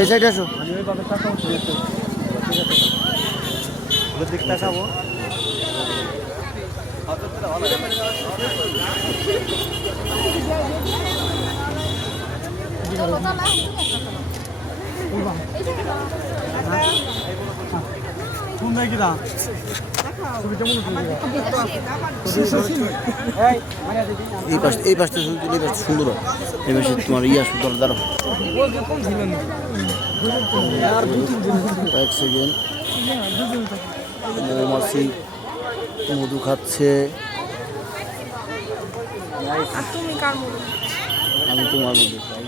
এই সাইডে আসো। এই পাশটা সুন্দর, এই পাশে তোমার ইয়া সুন্দর। দাঁড়ো এক সেকেন্ড। মৌমাছি মধু খাচ্ছে। আমি তোমার মধু খাই।